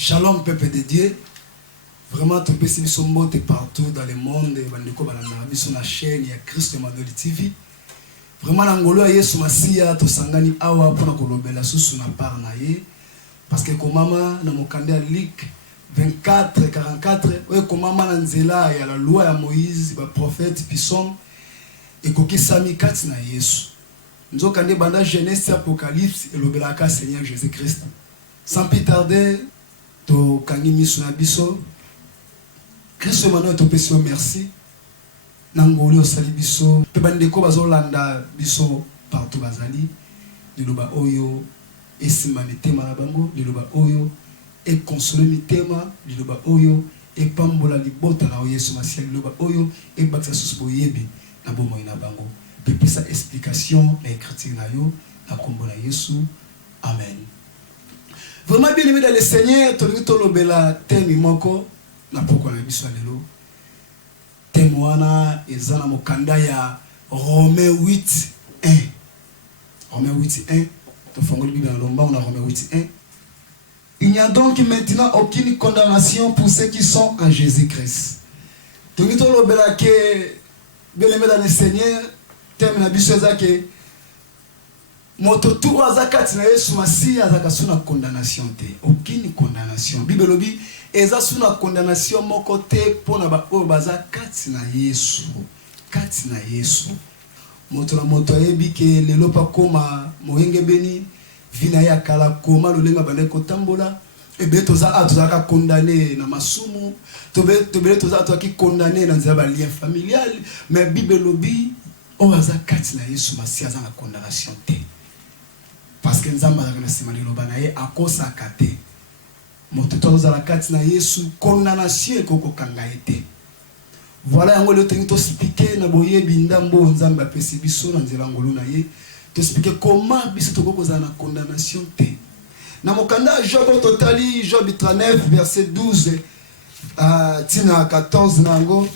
Shalom peuple de Dieu. Vraiment tu peux suivre partout dans le monde. Bandeko balanda biso na chaîne ya Christ Emmanuel TV. Vraiment ngolo ya Yesu Masia to sangani awa pona kolobela susu na par na ye parce que komama na mokande ya Luc 24:44 oyo komama na nzela ya la loi ya Moïse ba prophète Pisson ekokisami kati na Yesu. Nzokande banda Genèse Apocalypse elobela ka Seigneur Jésus-Christ. Sans plus tarder to kangi miso na biso Christ Emmanuel to pesio merci nangoli osali biso pe bandeko bazolanda biso partout bazali liloba oyo esima mitema na bango liloba oyo e consoler mitema liloba oyo e pambola libota na Yesu Masia liloba oyo e bakisa susu yebi na bomo ina bango pe pesa explication na écriture na yo na kombo na Yesu amen. Vraiment bien aimé dans le Seigneur, tu lobela thème moko na poko na biso lelo. Thème wana ezana mokanda ya Romains 8:1. Romains 8:1. Tu fongoli Bible na lomba na Romains 8:1. Il n'y a donc maintenant aucune condamnation pour ceux qui sont en Jésus-Christ. Tu lobela que bien aimé dans le Seigneur, thème na biso ezake moto tout azakati na Yesu Masia azaka suna condamnation te. Aucune condamnation. Bible lobi eza suna condamnation moko te pona ba oyo bazakati na Yesu. Kati na Yesu. Moto na moto ayebi ke lelo pa koma moyenge beni vina ya kala koma lolenga bande kotambola ebe toza atozaka condamné na masumu tobe toza atoki condamné na nzela ba lien familial mais Bible lobi o azakati na Yesu Masia azana condamnation te. Parce que nzamba na semali lobana ye akosa kate moto toza la kati na Yesu condamnation ekoko kanga ete. Voilà yango le tengi to expliquer na boye bindambo nzamba pesi biso na nzela ngolu na ye to expliquer comment biso to koza na condamnation te. Na mokanda Job totali Job 39 verset 12 tina 14 nango.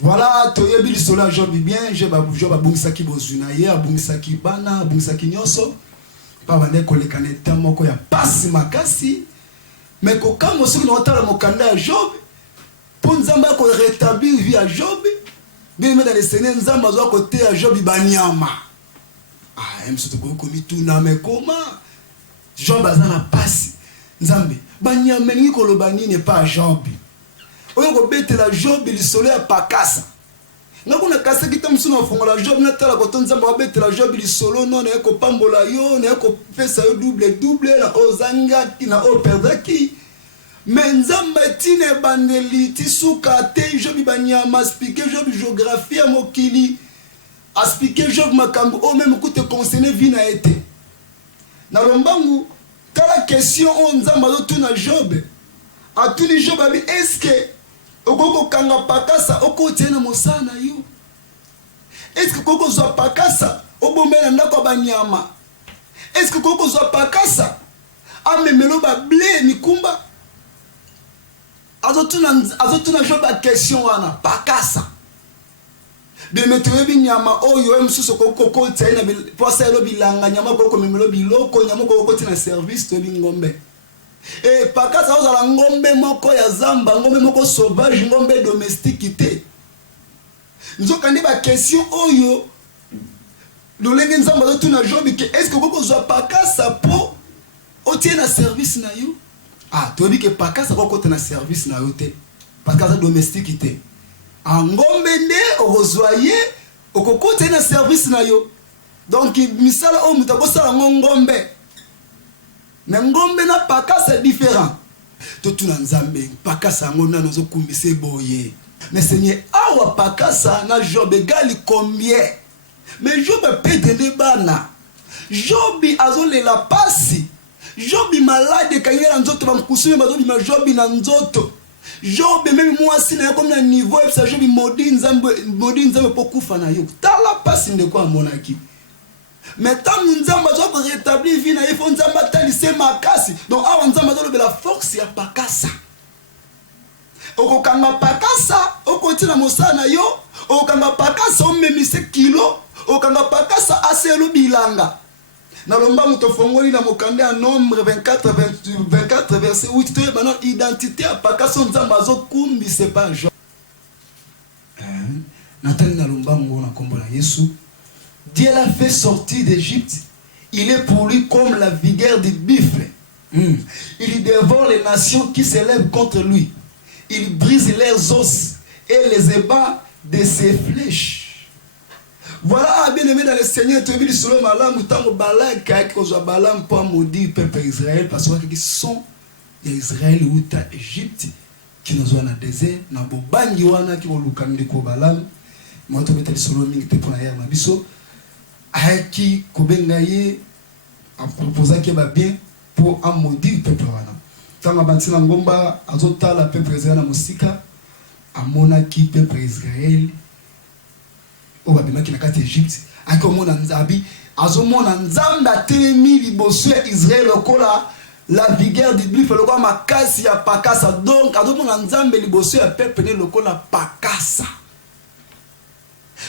Voilà to yebi lisola Job bien Job abungisaki bozuna ye abungisaki bana abungisaki nyoso pa bande kolekana temoko ya pasi makasi mais kokamo soki na otala mokanda ya Job pour nzamba ko rétablir vie à Job bien dans le Seigneur nzamba zo côté ya Job banyama msoto ko komi tuna mais comment Job azana pasi nzambe banyama ni ko lobani ne pas Job oyo ko betela Job lisolo ya pakasa ngakuna kasa kitamsu na fongola Job na tala ko tonzamba ko betela Job lisolo non na ko pambola yo na ko pesa yo double na ozanga na o perdaki menzamba tine bandeli tisuka te Job banyama expliquer Job géographie ya mokili expliquer Job makambo o même ko te conseiller vie na été na lombangu kala question on nzamba zo tuna Job a tuni Job abi est-ce que okoko kanga pakasa okotiena mosana yo est-ce que koko zo pakasa obombela ndako banyama est-ce que koko zo pakasa amemelo ba blé mikumba azotuna Job ba question wana pakasa de mettre binyama oyo msuso koko tiena posa lo bilanga nyama koko memelo biloko nyama koko tina service to bingombe. Et pakasa ozala ngombe moko ya zamba ngombe moko sauvage ngombe domestique te nzokandi ba question oyo lolenge nzamba zo tuna Job ke est-ce que koko zo pakasa po otie na service na yo tobi ke pakasa koko te na service na yo te pakasa domestique te ngombe nde ozoye okoko te na service na yo donc misala o mutako sala ngombe mais ngombe na pakasa différent to tuna nzambe pakasa ngona nozo kumise boye mais Seigneur awa pakasa na Job egali combien mais Job pete ne bana Job azole la pasi Job malade kanyela nzoto bamkusime bazo bima Job na nzoto Job même moi si na comme na niveau et ça Job modi nzambe pokufa na yo tala pasi ndeko monaki. Mais tant que nous avons rétabli vie, il faut nous avons makasi. Donc, nous avons la force ya pakasa. Okokanga pakasa, okotina mosana yo, okanga pakasa omemise kilo, okanga pakasa aselo bilanga. Nalomba mutofongoli na mokande à nombre 24 verset 8 to yebana identité à pakaso nzamba zo kumbi c'est pas Job. Nathan nalomba ngona kombo na Yesu. Dieu l'a fait sortir d'Égypte. Il est pour lui comme la vigueur du buffle. Il dévore les nations qui s'élèvent contre lui. Il brise leurs os et les ébat de ses flèches. Voilà, bien aimé dans le Seigneur, tu as vu sur le malam, tu as balak, tu as balam pour maudire le peuple Israël, parce qu'ils sont Israël ou Égypte, qui nous ont dans le désert, dans le bangi wana qui ont lukandi ko balam, moi tu mettais sur le ming te pour la guerre nabiso, qui kobengaye a proposé qu'il va bien pour maudire le peuple wana. Tant abanti na ngomba azota la peuple Israël na musika, amona ki peuple Israël oba bimaki na kati Égypte akomona nzabi azomona nzamba telemi liboso ya Israël lokola la vigueur du buffle lokola makasi ya pakasa, donc azomona nzambe liboso ya peuple ne lokola pakasa.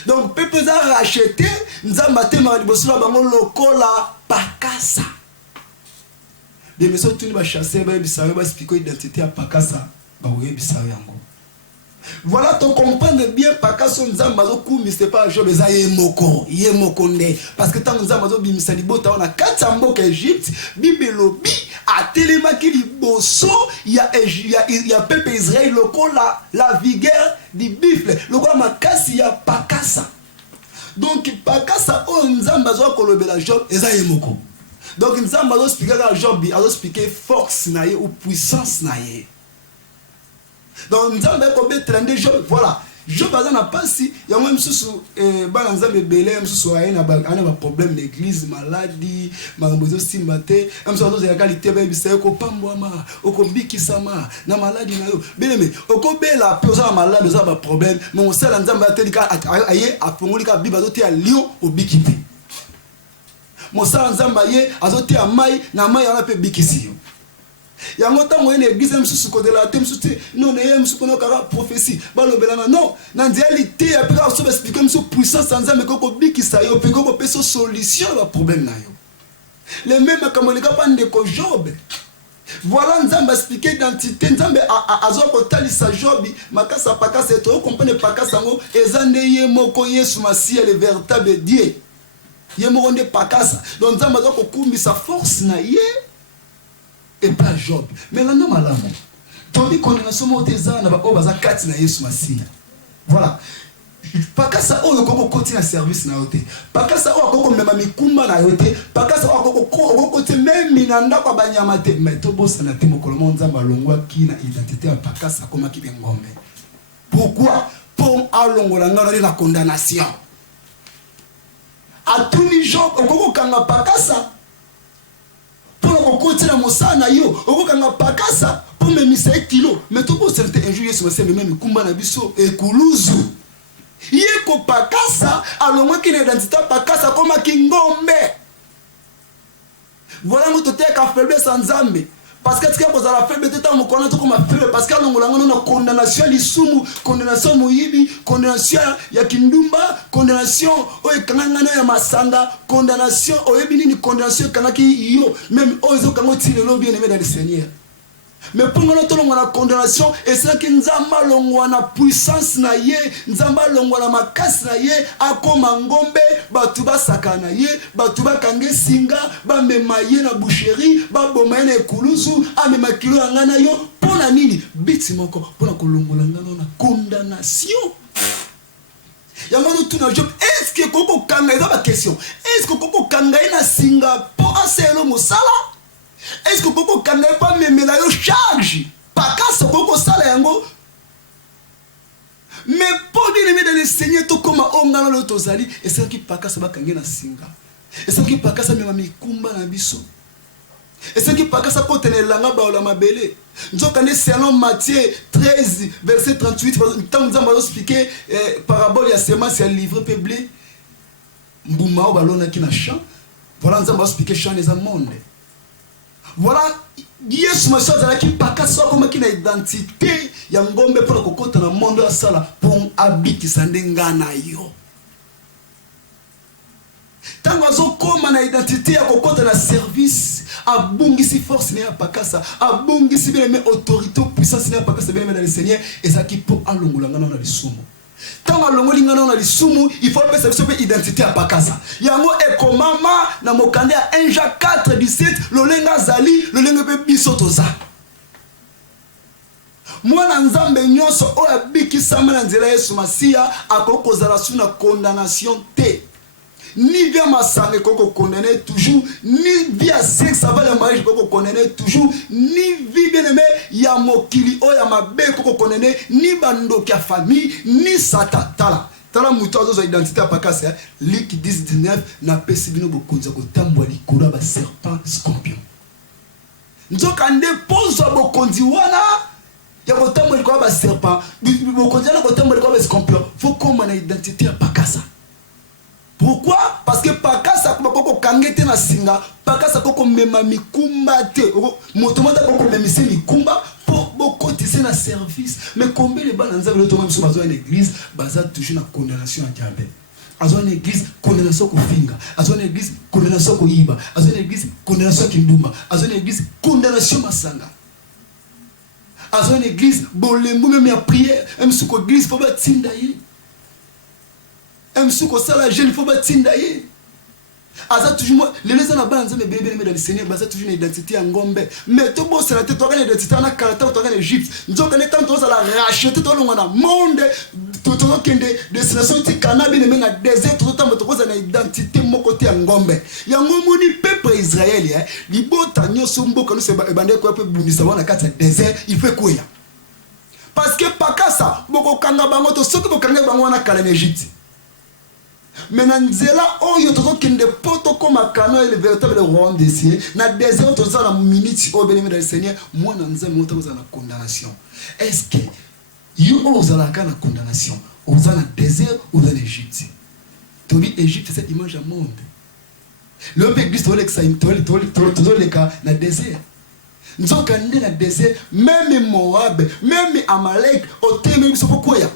Donc peuple za racheté nzamba tema liboso la bango lokola pakasa. De meso tuni ba chasser ba bisawe ba spiko identité ya pakasa ba oye bisawe yango. Voilà, tu comprends bien, Pakaso Nzamba zo kumbi c'est pas Job eza ye moko nde parce que tant Nzamba zo bimisa libota on a 4 mboka Égypte bibelobi a telemaki liboso ya peuple Israël lokola la vigueur du buffle lokola makasi ya pakasa. Donc pakasa o Nzamba zo kolobela Job eza ye moko. Donc Nzamba zo expliquer à Job, azo expliquer force na ye ou puissance na ye. Donc nous avons combattre Job, voilà. Job n'a pas si il y a même sous balanzambe belé même sous un problème d'église maladie marambozo simbate même sous la qualité ba bisay ko pambwama oko bikisama na maladie na yo beleme oko bela poza malade za ba problème mais on sait la nzamba telika aye apongolika biba zote ya lion obikipe mon sa nzamba ye azote ya mai na mai ana pe bikisi. Il y a longtemps où une église même sous côté la thème sous non n'ayez sous qu'on a prophétie balobelana non dans réalité après on se expliquer même sous puissance sans mais qu'on biki ça yo pe qu'on peut solution à problème na yo les mêmes comme les capables de Job. Voilà nzamba expliquer identité nzamba azo talisa Job makasa pakasa to comprendre pakasa ngo ezande ye moko Yesu Masia le véritable Dieu ye moko nde pakasa donc nzamba azo kokumbi sa force na ye et pas Job. Mais là, non, malade. Tandis qu'on a somme au na ba obaza kati na Yesu Masia. Voilà. Pakasa o yoko continue service na yote. Pakasa o akoko mema mikumba na yote. Pakasa o akoko kote même minanda kwa banyama te. Mais to bossa na te mokolo nzamba longwa ki na identité ya pakasa koma ki ngombe. Pourquoi? Pour alongola ngana na condamnation. A tout ni Job okoko kanga pakasa pour continuer à mosana yo okokanga pakasa pour me misa kilo mais tout pour certains un jour Yesu c'est même kumba na biso e kuluzu yeko pakasa alongwa ki na identité pakasa comme kingombe. Voilà moto te ka faiblesse nzambe parce que tu as posé la faiblesse tant mon connaît comme faible parce que alongwa ngana na condamnation lisumu condamnation moyibi condamnation ya kindumba condamnation o ekangana ya masanga condamnation o yebini ni condamnation kanaki yo même o ezo kango tilelo bien aimé dans le Seigneur. Mais pour nous on a condamnation et c'est que nzamba longwa na puissance na ye nzamba longwa na makasi na ye akoma ngombe batu basakana ye batu bakange singa ba mema ye na boucherie ba boma na ekuluzu amema kilo ngana yo pona nini biti moko pona kolongola ngana na condamnation. Yango tout na Job est-ce que koko kanga eza ba question est-ce que koko kanga ina singa po aselo musala. Est-ce que Koko Kanga pas même la charge? Pas qu'à ce Koko Sala yango. Mais pour dire dans le Seigneur tout comme on a le tozali et c'est qui pas qu'à ce Bakanga na singa. Et c'est qui pas qu'à ce même mikumba na biso. Et c'est qui pas qu'à ce côté ne langa ba ola mabele. Nous quand selon Matthieu 13 verset 38 tant nous allons expliquer parabole ya semence ya livre peuplé. Mbuma o balona ki na champ. Voilà nous allons expliquer champ des monde. Voilà, Yesu Masia qui pakasa comme qui na identité ya ngombe pour kokota na monde ya sala pour habiter sandenga na yo. Tant qu'on a identité à côté de la service, à bungisi force n'est pas ça, à bungisi bien mais autorité puissance n'est pas ça bien mais dans le Seigneur et ça qui peut alongolanga dans le sumo. Tant alongolanga dans le sumo, il faut pas cette identité à pakasa. Yango ekomama na mokande à 1 Jacques 4:17, lolenga zali, lolenga pe bisotoza. Mwana nzambe nyonso o abikisama na nzela Yesu Masia akokozala suna condamnation te. Ni via massacre qu'on condamne toujours, ni via sexe avant le mariage qu'on condamne toujours, ni vie bien aimé ya mokili o ya mabe qu'on condamne, ni bando ki famille, ni satatala. Tala muto zo identité à pakasa, Luc 10:19 na pesi bino bokonza ko tambwa likolo ba serpent scorpion. Nzoka ndepose bokonzi wana ya ko tambwa likolo ba serpent, bokonzi na ko tambwa likolo ba scorpion. Faut comme na identité à pakasa. Pourquoi? Parce que pakasa koko kangete na singa, pakasa koko mema mikumba te. Motomata koko memise mikumba pour beaucoup tissé na service. Mais combien les balles dans le même sur une église, basa toujours na condamnation à diable. Azo une église condamnation ko finga, azo une église condamnation ko iba, azo une église condamnation kinduma, azo une église condamnation masanga. Azo une église bolembu même ya prière, même sous ko église faut ba tindaye. M'souko sala jeune faut batinda ye. Aza toujours les gens na banza me bébé me dans le Seigneur baza toujours une identité en ngombe. Mais to boss na te to kana identité na karata to kana Égypte. Nzoka ne tant to sala racheter to longa na monde to kende destination ti Canaan ne na désert to tambo to koza na identité moko te en ngombe. Yango moni peuple Israël ya libota nyoso mboka no se bande ko pe bundisa wana kata désert il fait quoi ya. Parce que pakasa boko kanga bango to soki boko kanga bango na kala en Égypte. Maintenant nzela oyo toto kende poto koma kano le véritable roi des cieux na désert to za na minute o béni dans le Seigneur moi na nzambe mota za na condamnation. Est-ce que you ozala kana condamnation oza na désert ou dans l'Égypte? Tobi Égypte c'est image à monde. Le peuple Christ ole ka to le ka na désert. Nzoka nde na désert même Moab même Amalek o teme biso pourquoi ya?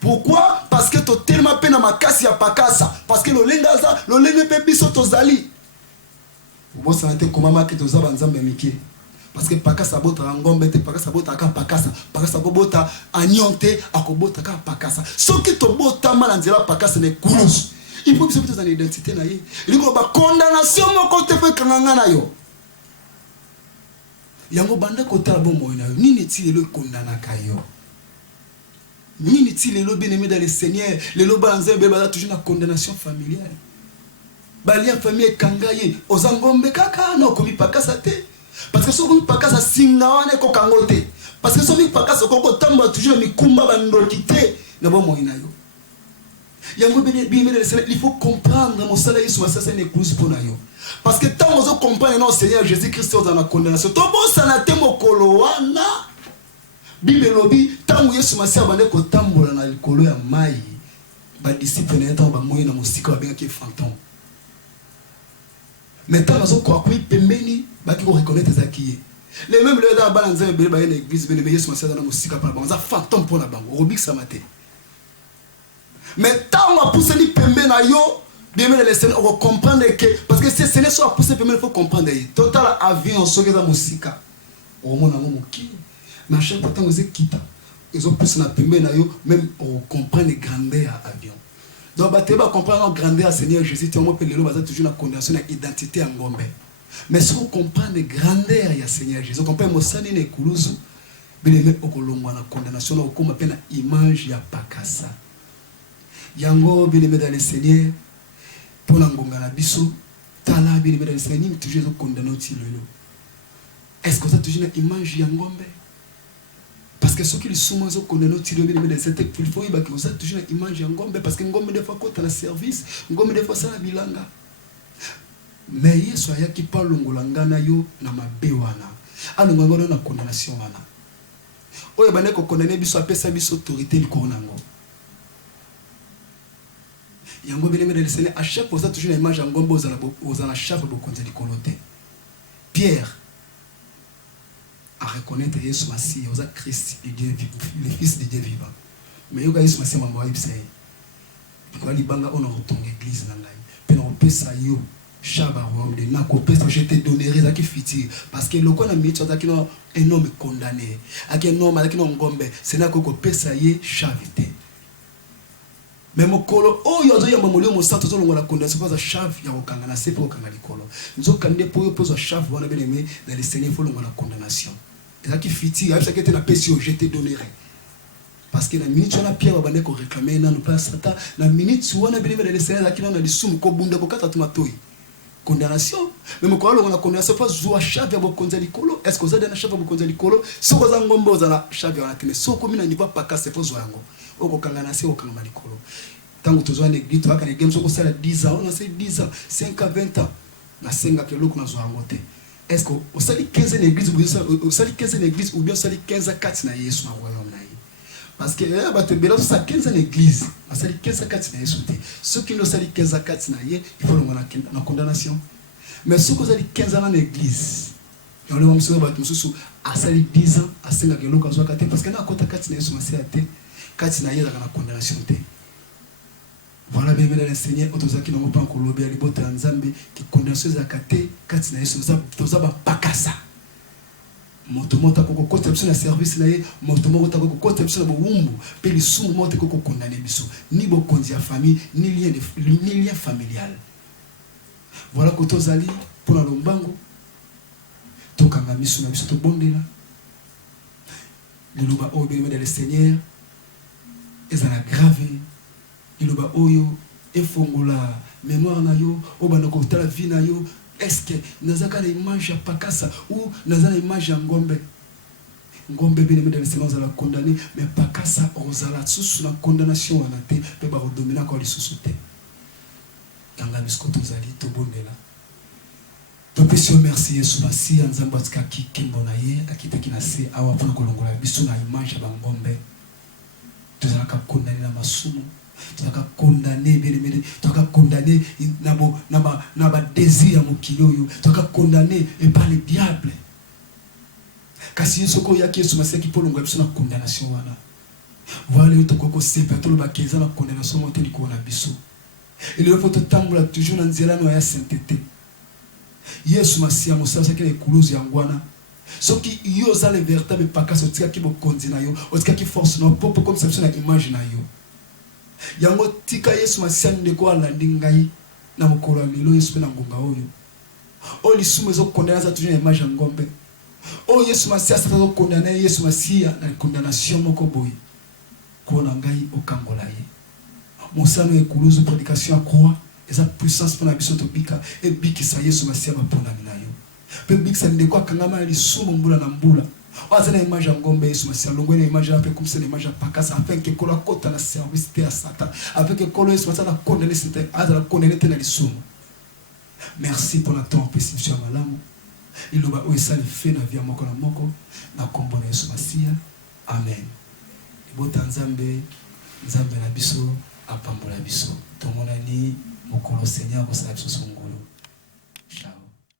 Pourquoi? Parce que tu as tellement peine à ma casse ya pakasa. Parce que le lengaza, le lengue pe biso tozali. Vous savez comment ma que toza banzambe miki. Parce que pakasa bota ngombe te pakasa bota ka pakasa. Pakasa bota anyonte akobota ka pakasa. Ce qui to bota malanzela pakasa ne kulus. Il faut que vous ayez une identité na ye. Il faut ba condamnation moko te pe kanganga na yo. Yango banda kota bombo na yo. Nini ti le condamna ka yo. Nini ti les bien aimés dans le Seigneur, les loba nzembe beza toujours na condamnation familiale. Balia famille kangaye, ozangombe kaka na komi pakasa te. Parce que so komi pakasa singa wana ko kangote. Parce que so komi pakasa ko tamba toujours mikumba bandokite na bo moina yo. Yango bien aimé dans le Seigneur, il faut comprendre mon salaire sur ça c'est une écluse pour na yo. Parce que tant on comprend non Seigneur Jésus-Christ dans la condamnation. To bo sana te mokolo wana. Bible lobi tangu Yesu Masia bande ko tambola na likolo ya mai ba disciple na eta ba moyi na musika ba benga ki fantôme. Mais tant bazo ko akui pembeni ba ki ko reconnaître zakiye. Les mêmes le da ba nzambe bele ba na église bele Yesu Masia na musika pa ba za fantôme pour na bango robik samate. Mais tant on a poussé ni pembeni na yo bien mais les Seigneur on comprendre que parce que c'est Seigneur soit poussé pembeni il faut comprendre total avion soki za musika. O mona mo moki. Mais à chaque fois que vous êtes quitté, ils ont plus na pembe na yo même on comprend les grandeurs à avion. Donc bah tu vas comprendre la grandeur à Seigneur Jésus, tu vas le bazar toujours la condamnation à identité en gombe. Mais si on comprend les grandeurs à Seigneur Jésus, on comprend mosani ne kuluzu, bien même au kolongwa na condamnation au comme appelle image ya pakasa. Yango bien dans le Seigneur pour la ngonga na biso, tala bien dans le Seigneur toujours condamné au tilolo. Est-ce que ça toujours une image ya ngombe? Parce que ceux qui sont moins condamnés au tiré de cette il faut que vous avez toujours une image en gombe parce que ngombe des fois quand on a service ngombe des fois ça la bilanga mais yesu aya qui parle ngolanga na yo na mabewana alonga na condamnation wana oyo bane ko condamner biso apesa biso autorité likolo nango yango bele de Seigneur à chaque fois ça toujours une image en gombe aux en chape beaucoup de likolo te Pierre à reconnaître Jésus Messie, aux Christ et Dieu, le Fils de Dieu vivant. Mais il y a Jésus Messie, on a retourné l'église. pe na opesa yo chave royaume de na kopesa je te donnerai za ki fiti parce que loko na minute za ki no un homme condamné aki un homme aki no ngombe c'est na ko kopesa ye chave te mais mokolo oyo azo yamba molio mosanto zo longola condamnation pour za chave ya kokanga na sepe kokanga likolo nzoka nde po yo pozo chave wana bien aimé dans le Seigneur faut longola condamnation za ki fiti ya que te na pesi yo je te donnerai. Parce que la minute on a Pierre va ko réclamer na nous pas sata la minute on a bien le Seigneur qui na lisumu ko bunda ko kata tumatoi condamnation même ko on a condamnation pas zo chave ya bokonza likolo est-ce que vous avez na chave ya bokonza likolo soko za ngombo za na chave ya na soko mina ni pas pakase po zo yango oko kangana se okanga malikolo tango tozo na église baka na game soko sala 10 ans on a c'est 10 ans 5 à 20 ans na senga ke loko na zo yangote est-ce que au sali 15 na église ou sali 15 na église ou bien sali 15 à 4 na Yesu na royaume na parce que là ba te bela ça 15 na église na sali 15 à 4 na Yesu te ceux qui no sali 15 à 4 na ye il faut na condamnation mais ceux qui sali 15 ans na église on le monsieur ba mususu a sali 10 ans a senga ke loko zo kate parce que na kota 4 na Yesu na te 4 na ye na condamnation te. Voilà bien le Seigneur otozaki na mopa ko lobia libota nzambe ki condamnation za kate 4 na Yesu za ba pakasa moto mota ko kota biso na service na ye moto mota ko kota biso na bowumbu pe lisumu moto ko condamner biso ni bokonzi ya famille ni lien familial. Voilà ko tozali pour la lombango tokanga miso na biso to bondela liloba o bien le Seigneur ezala grave iloba oyo efongola mémoire na yo obana ko tala vie na yo est-ce que nazaka na image ya pakasa ou nazana image ya ngombe bien aimé dans le Seigneur la condamner mais pakasa ozala sous la condamnation wana te pe ba redominer ko li sous te kanga bisko tozali to bondela to pesi merci Yesu basi nzamba tsaki kimbo na ye akitaki na se awa pona kolongola biso na image ya ngombe tozala ka condamner na masumu tozaka condamner bien aimé tozaka condamner na ba désir mon kiloyo tozaka condamner et par le diable kasi yesu ko yaki yesu maseki polongo biso na condamnation wana voilà yo tokoko sepa to ba keza na condamnation moto liko na biso il faut to tambola toujours na nzela no ya sainteté yesu masia mosala saki na ekulozi yangwana soki yo za le véritable pakasa tika ki bokonzi na yo otika ki force no popo comme ça na image na yo yango tika yesu masia ndeko alandi ngai na mokolo ya lelo yesu na ngonga oyo o lisumu ezo condamner za toujours image ya ngombe o yesu masia sa zo condamner yesu masia na condamnation moko boy ko na ngai okangola ye mosano ekuluzu prédication ya croix eza puissance pour na biso to bika e bikisa yesu masia bapona na yo pe bikisa ndeko akangama lisumu mbula na mbula azana image ya ngombe yesu masia longo na image ape comme c'est l'image ya pakasa afin que kolo kota na service te à satan avec que kolo yesu masia na condamner c'était azala condamner te na lisumu. Merci pour la temps précision malamu iloba o esali fait na via moko na moko na kombo na yesu masia amen. Ibota nzambe na biso apambola biso tomonani mokolo Seigneur ko sa biso songolo